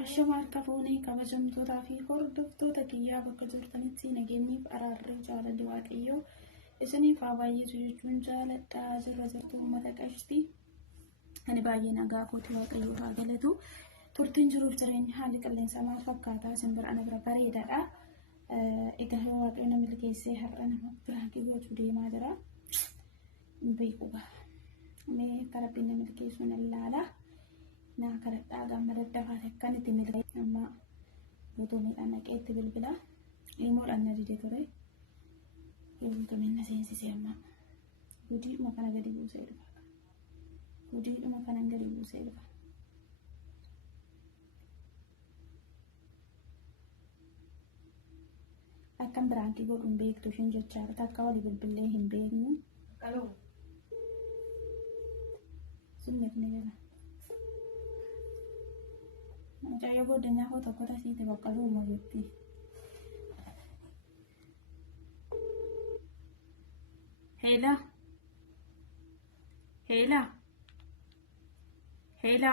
Ashamaa akka fuunee kabajamtootaa fi hordoftoota kiyyaa bakka jirtanitti nageenyiif araarri jaalalli waaqayyoo isiniif haa baay'atu jechuun jaaladhaa jirra jirtu uummata qashtii. Ani baay'ee nagaa kooti waaqayyoo haa galatu. Turtiin jiruuf jireenya haalli qilleensa maal fakkaataa isin bira ana bira bareedaadha. Egaa waaqayyo nama milkeessee har'a nama biraan gochuu deemaa jira. Beekuudha. Mee karabbiin nama milkeessuun ilaala. Naa kadhadhaa gamma daddafaate akkan itti milkee amma bootoo miidhaan naqee itti bilbila. Ilmoodhaan na dide ture. Yeroo gamina seensisee amma gudiidhuma kana gadi buusee dhufa. Gudiidhuma kana gadi buusee dhufa. Akkam biraantii godhuun beektu isheen jechaadha. Takka walii bilbilee hin beeknu. Sunnet ni jala. Mucayyoo godinyaa koo tokko tasiite bakka luuma jetti. Heela. Heela. Heela.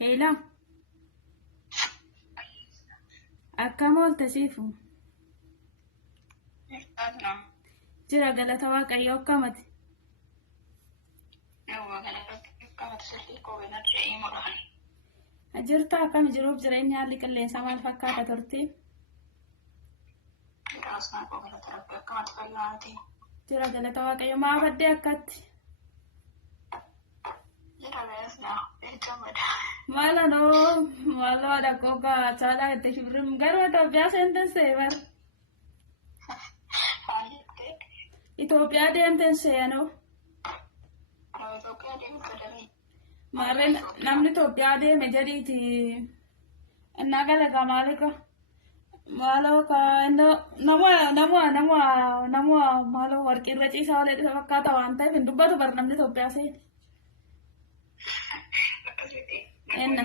Heela. Akkam oolte siifu? Jira galata waaqayyoo akkamati? Jirta akkam jiruuf jireenya haalli qilleensaa maal fakkaata turte? Jira galata waaqayyoo maa baddee akkatti? Maala dhaqoo caalaa itti shibrim garuu Itoophiyaa seentan seebar. Itoophiyaa deemten seenoo. Maarreen namni Itoophiyaa deeme jedhiiti innaa galagaa maalirra maaloo nama maaloo warqirra ciisaa olee dhufa fakkaata waan ta'eef hin dubbatu bar namni Itoophiyaa seene. Enna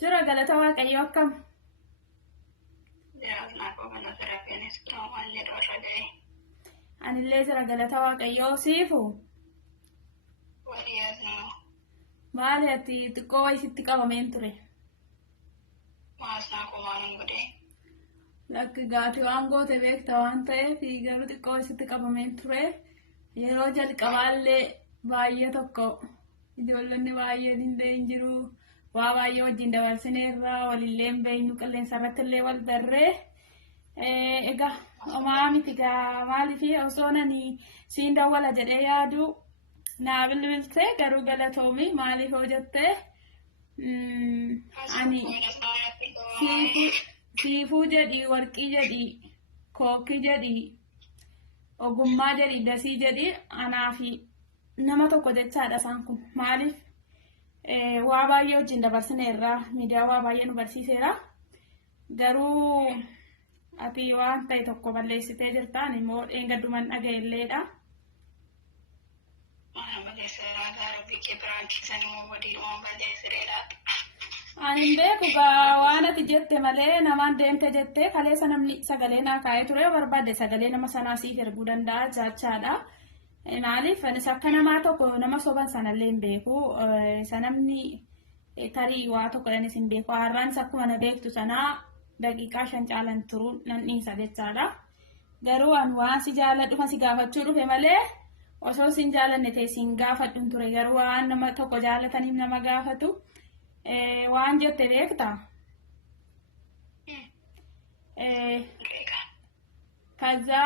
jira galata waaqayyoo akkam? Anillee jira galata waaqayyoo siifu. Maali ati xiqqoo wayisitti qabameen ture? Lakki gaati waan goote beekta waan ta'eef garuu xiqqoo wayisitti qabameen ture. Yeroo jalqabaallee baay'ee tokko ijoollonni baay'een hin jiru. Waa baay'ee wajjin dabarsineerra walillee hin beeknu qilleensa irratti illee wal barree. Egaa homaa miti gaa maaliif osoo nani siin dawwala jedhee yaadu naa bilbiltee garuu galatoomi maaliif hojjettee ani siifuu jedhi warqii jedhi kookii jedhi ogummaa jedhi dasii jedhi anaafi nama tokko jechaadha isaan kun maaliif waa baay'ee wajjin dabarsineerra miidiyaa waa baay'ee nu barsiiseera garuu ati waan ta'e tokko balleessitee jirtaan immoo dheengadduman dhaga'elleedha. Ani beeku gaa waan ati jette malee namaan deemte jettee kaleessa namni sagalee naa kaa'ee ture barbaade sagalee nama sanaa siif erguu danda'a jechaadha. Maaliif anis akka namaa tokko nama soban sanallee hin beeku sanamni tarii waa tokko dhanis hin beeku har'aanis akkuma na beektu sanaa daqiiqaa 5 caalan turuu nan dhiisa jechaadha. Garuu an waan si jaalladhu si gaafachuu dhufe malee osoo siin jaalanne ta'e siin gaafadhu ture garuu waan nama tokko jaallataniif nama gaafatu waan jette beekta. Kaza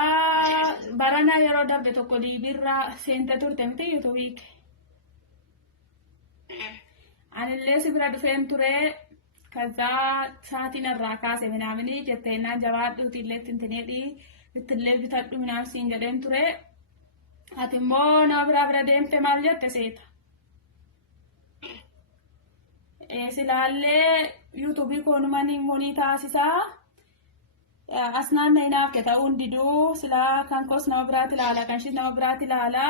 barana yeroo darbe tokko liibirraa seente turte miti yuutuubiik. Anillee si bira dhufeen ture kaza saatiin irraa kaase minaamini jettee naa jabaadhuuti illee tintineedhii ittillee bitadhu minaam siin jedheen ture. Ati immoo nama bira deemte maal jette seeta? Silaallee yuutuubii koonumanii monii taasisaa. Asnaan nainaaf ta'uun diduu silaa kan kos nama biraatti ilaala kan shis nama biraatti ilaala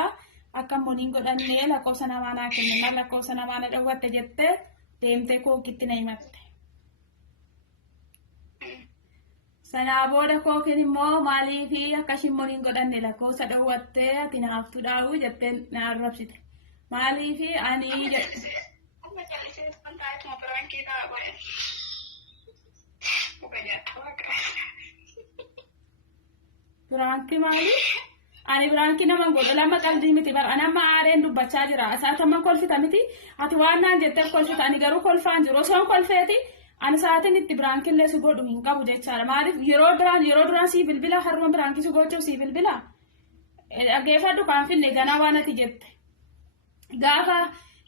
akka moniin godhannee lakkoofsa namaa naa kenne lakkoofsa namaa na dhawwatte jette deemtee kookitti na himatte. Sanaa booda kookiin immoo maaliifi akkashin moniin godhanne lakkoofsa dhawwatte ati naaftu dhaa'u jettee na arrabsite. Maaliifi ani Biraanki maali? Ani biraanki nama godha lama qalbii miti bar anamma aareen dubbachaa jira. Asaatama kolfita miti. Ati waan naan jettee kolfita ani garuu kolfaan jiru. Osoon kolfeeti ani sa'aatiin itti biraanki illee si godhu hin qabu jechaadha. Maaliif yeroo duraan si bilbila harma biraanki si gochuuf si bilbila. Dhageeffadhu kan finne ganaa waan ati jette.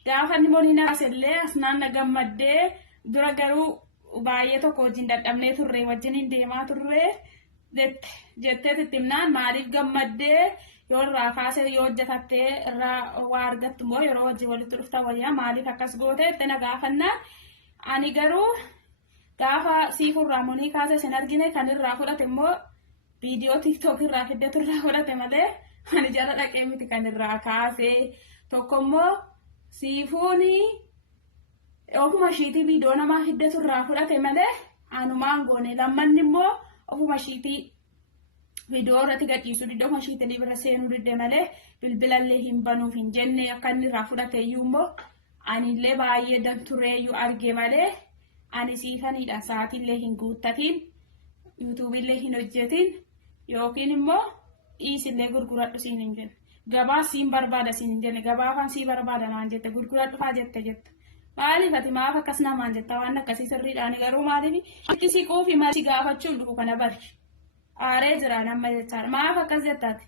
Gaafa inni moniin asellee asnaan na gammaddee dura garuu baay'ee tokko wajjin dadhabnee turre wajjin deemaa turre jettee tittimnaan maaliif gammaddee yoo irraa kaasee yoo hojjetattee irraa waa argattu immoo yeroo wajjin walitti dhufta wayyaa maaliif akkas goote itti na gaafannaan ani garuu gaafa siifurraa monii kaasee sin argine kan irraa fudhate immoo viidiyoo tiktook irraa fiddetu irraa fudhate malee ani jala dhaqee miti kan irraa kaasee tokko immoo siifuuni ofuma shiitii viidiyoo namaa fiddetu irraa fudhate malee anumaan goone lammanni immoo ofuma shiitii viidiyoo irratti gadhiisuu didda ofuma shiitii bira seenuu didde malee bilbilallee hin banuuf hin jenne akka inni irraa fudhate iyyuu immoo anillee baay'ee dantureeyyuu arge malee ani siifanidha sa'aatiillee hin guuttatiin yuutuubillee hin hojjetin yookiin immoo dhiisillee gurguradhu siin hin jenne gabaa siin barbaada siin hin jenne gabaafaan sii barbaada maan jette gurguradhu haa jette. Maaliif ati maaf akkas namaan jetta waan akkasii sirriidhaan garuu maaliif itti siquu fi maal si gaafachuun dhufu kana bari aaree jira nama jechaadha maaf akkas jettaati.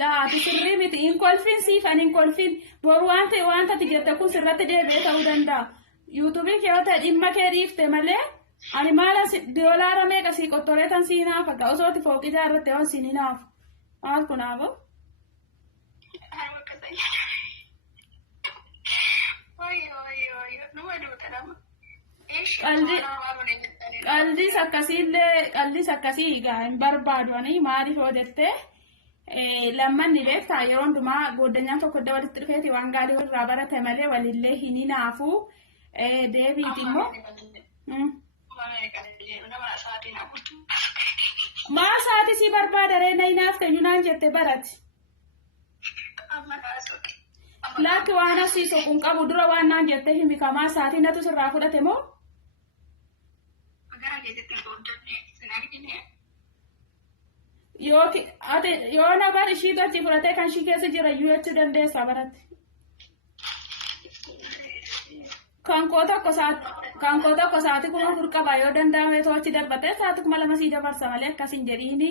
Laati sirrii miti hin kolfiin siifan hin kolfiin boru wanta ati jette kun sirratti deebi'ee ta'uu danda'a. Yuutuubii kee yoo ta'e dhimma kee dhiifte malee. Ani maala doolaara meeqa si qottoreetan si hinaaf akka osooti fooqii ijaarratte waan si hinaaf maal kunaafoo? Qaldiis akkasii egaa hin barbaadu ani maaliif yoo jettee lammanni beektaa yeroo hundumaa gooddanyaan tokko iddoo walitti dhufeeti waan gaarii irraa barate malee walillee hin hinaafuu deebiiti immoo. Maa sa'aatii si barbaada reena hinaaf keenyunaan jette barati. Laakki waan asii soquun qabu dura waan naan jette himi kamaa sa'aatii natu sirraa fudhate moo? Yoo na bar ishii gachi fudhatee kan ishii keessa jira iyyuu jechuu dandeessa baratti. Kan koo tokko sa'aatii kuma afur qaba yoo danda'ame to'achi darbatee sa'aatii kuma lama sii dabarsa malee akkas hin jedhiini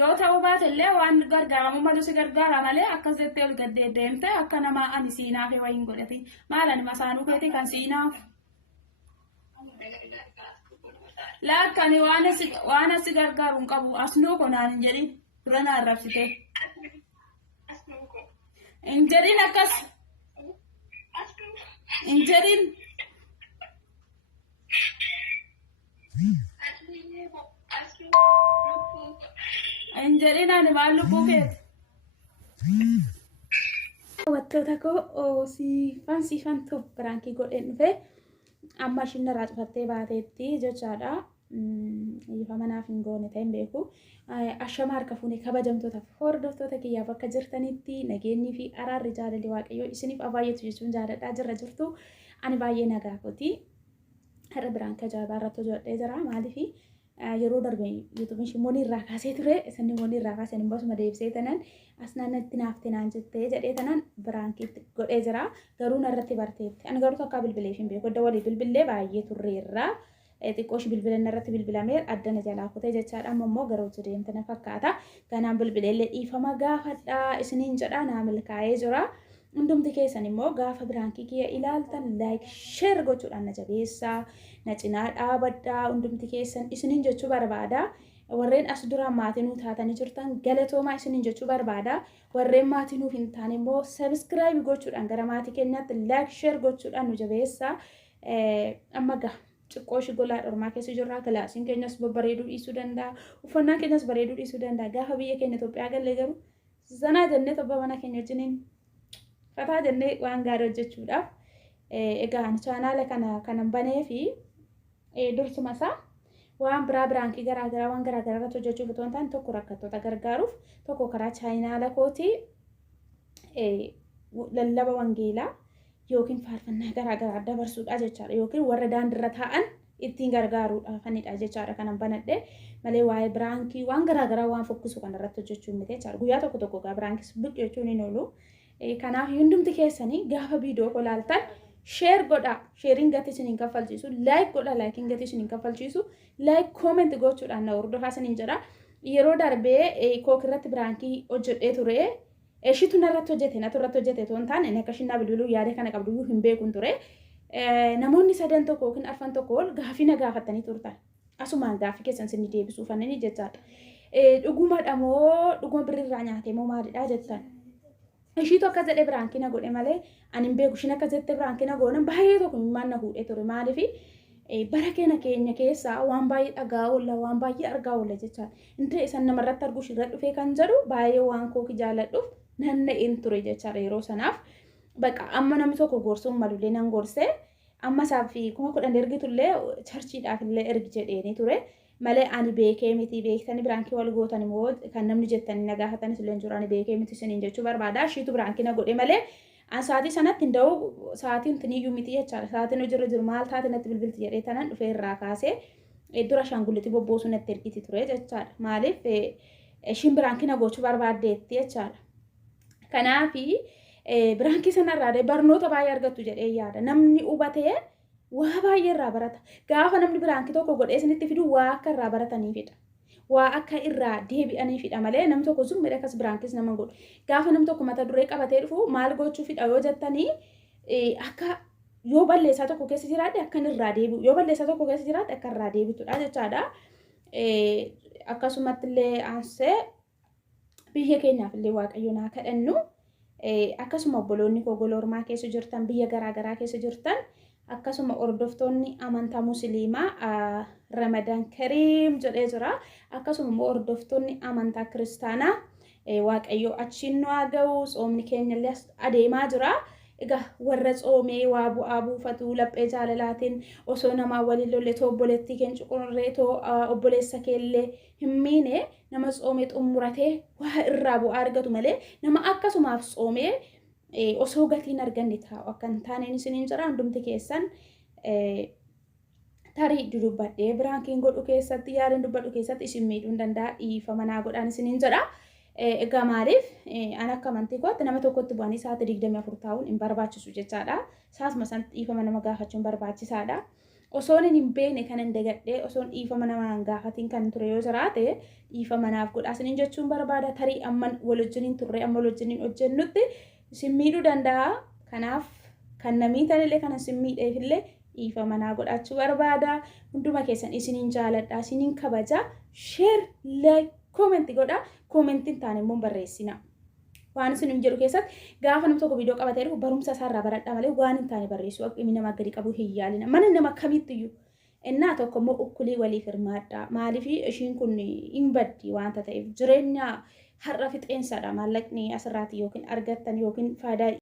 yoo ta'uu baate illee waan gargaaramu malu si gargaara malee akkas jettee ol gaddee deemte akka nama ani siinaaf wayin godhati maal ani masaanuu keetii kan siinaaf. Laakkani waan asi gargaaru hin qabu asnuu konaan hin jedhin dura na arrabsite. Hin jedhin akkas. Hin jedhin. Anjali na malu buket. Wattoota koo siifan birankii godheen dhufe amma ishiin irraa cufattee baateetti jechaadha. Ifa manaaf hin goone ta'in beeku. Ashama harka fuune kabajamtootaaf hordoftoota kiyyaaf akka jirtanitti nageenyi fi araarri jaalalli waaqayyoo isiniif abaayetu jechuun jaaladhaa jirra jirtu. Ani baay'ee nagaa kooti. Har'a biraan kajaabaa irratti hojjedhee jira maaliif yeroo darbe yuutuubiin shimmoon irraa kaasee ture isin immoo irraa kaasee hin baasuma deebisee tanan asnaanatti naaftee naan jettee jedhee tanan biraankiitti godhee jira garuu narratti barteetti ani garuu takkaa bilbileef hin beeku walii bilbilee baay'ee turreerra xiqqooshi bilbileen irratti bilbilamee addana jalaa kutee jechaadha ammoo garootu deemtana fakkaata ganaan bilbileellee dhiifama gaafadhaa isiniin jedhaa naa milkaa'ee jira. Hundumti keessan immoo gaafa biraankii kiyya ilaaltan like share gochuudhaan na jabeessaa na cinaa dhaabadhaa hundumti keessan isiniin jechuu barbaada warreen as dura maatinuu taatanii jirtan galatoomaa isiniin jechuu barbaada warreen maatinuu hin taane immoo subscribe gochuudhaan gara maatii keenyaatti like share gochuudhaan nu jabeessaa amma gaa xiqqoo shigolaa dhormaa keessa jirra galaasiin keenyas babbareeduu dhiisuu danda'a uffannaan keenyas bareeduu dhiisuu danda'a gaafa biyya keenya Itoophiyaa gallee garuu zanaa jennee tobba mana keenya wajjiniin fataa jennee waan gaarii hojjechuudhaaf egaan chaanaala kanan banee fi dursuma isaa waan biraankii garaagaraa waan garaagaraa irratti hojjechuuf otoo hin taane tokko rakkattoota gargaaruuf tokko karaa chaanaala kootii lallaba wangeelaa yookiin faarfannaa garaagaraa dabarsuudha jechaadha yookiin warra daandirra taa'an ittiin gargaaruudhaafanidha jechaadha kanan banadhe malee waa'ee biraankii waan garaagaraa waan fokkisu kanarratti hojjechuun miti jechaadha guyyaa tokko tokko gaa biraankis biqilchuu jechuun hin oolu kanaaf hundumti keessanii gaafa viidiyoo kolaaltan sheer godha sheeriin gatii isiniin kaffalchiisu laayik godha laayikiin gatii isiniin kaffalchiisu laayik koomenti gochuudhaan na hordofaa isiniin jedha yeroo darbee kookirratti biraankii hojjedhee ture Eshitu narratti hojjete naturratti hojjete toon taane inni akka shinnaa bilbiluu yaada kana qabdu hin beekun ture namoonni sadan tokko yookiin arfan tokko ol gaafii na gaafatanii turtan asumaan gaafii keessan sinni deebisuuf annani jechaadha dhugumadha moo dhuguma birrirraa nyaatee moo maalidha jettan Eshitu akka jedhe biraankii na godhe malee ani hin beeku shin akka jette biraankii na goone baay'ee tokko mimmaan na fuudhee ture maaliifi bara keenya keessaa waan baay'ee dhagaa oolla waan baay'ee argaa oolla jechaadha inni isan namarratti arguu shirra dhufee kan jedhu baay'ee waan kooki jaaladhuuf nanna'een ture jechaadha yeroo sanaaf baqa amma namni tokko gorsuun malullee nan gorsee amma isaaf 10,000 ergitullee charchiidhaaf illee ergi jedheeni ture malee ani beekee miti beektanii biraankii wal gootan immoo kan namni jettanii na gaafatanis illee jiru ani beekee miti isiniin jechuu barbaada Eshitu biraankii na godhe malee an sa'aatii sanatti hinda'u sa'aatiin tiniyyuu miti jechaadha sa'aatiin hojirra jiru maal taate natti bilbilti jedhee tanan dhufee irraa kaasee dura shaangullitti bobboosuu natti ergiti ture jechaadha maaliif ishiin biraankii na gochuu barbaaddeetti jechaadha kanaafi biraankii sanarraa barnoota baay'ee argattu jedhee yaada namni hubatee waa baay'ee irraa barata gaafa namni biraankii tokko godhee isinitti fidu waa akka irraa barataniifidha waa akka irraa deebi'aniifidha malee namni tokko zummidha akkas biraankis nama godhu gaafa namni tokko mata duree qabatee dhufu maal gochuufidha yoo jettanii akka yoo balleessaa tokko keessa jiraadhe akka irraa deebi'u yoo balleessaa tokko keessa jiraadhe akka irraa deebitudha jechaadha akkasumatti illee aansee biyya keenyaaf illee waaqayyo naa kadhannu akkasuma obboloonni koo gola ormaa keessa jirtan biyya garaagaraa keessa jirtan akkasuma hordoftoonni amantaa musliimaa Ramadan Kariim jedhee jira akkasuma hordoftoonni amantaa kiristaanaa waaqayyo achiin nu haa ga'u tsoomni keenya illee adeemaa jira egaa warra tsoomee waa bu'aa buufatu laphee jaalalaatiin osoo namaa waliin lolle too obboleettii keenya cuqurree too obboleessa keellee hin miine nama tsoomee xumuratee waa irraa bu'aa argatu malee nama akkasumaaf tsoomee osoo gatiin arganne taa'u akka hin taaneen isiniin jira hundumti keessan tarii dubbadhee biraankiin godhu keessatti yaadin dubbadhu keessatti isin miidhuu hin danda'a dhiifama naa godhaan isiniin jedha egaa maaliif an akka amantii kootti nama tokkotti bu'anii sa'aatii 24 taa'uun hin barbaachisu jechaadha saasuma san dhiifama nama gaafachuun barbaachisaadha osoon hin beekne kan hin dagadhee osoon dhiifama nama hin gaafatiin kan ture yoo jiraate dhiifama naaf godhaa isiniin jechuun barbaada tarii amma wal wajjiniin turre amma wal wajjiniin hojjennutti isin miidhuu danda'a kanaaf kan namii tanillee kan isin miidheefillee dhiifama naa godhachuu barbaada hunduma keessan isiniin jaaladha isiniin kabaja sheer like koomenti godha koomentiin taane immoo barreessina waan isin jedhu keessatti gaafa namni tokko viidiyoo qabatee dhufu barumsa isaarraa baradhaa malee waan hin taane barreessu akka inni nama gadi qabu hin yaalina mana nama kamittiyyu innaa tokko immoo ukkulii waliif hirmaadha maaliif ishiin kun hin baddi waanta ta'eef jireenya har'a fixeensadha maallaqni asirraati yookiin argattan yookiin faayidaa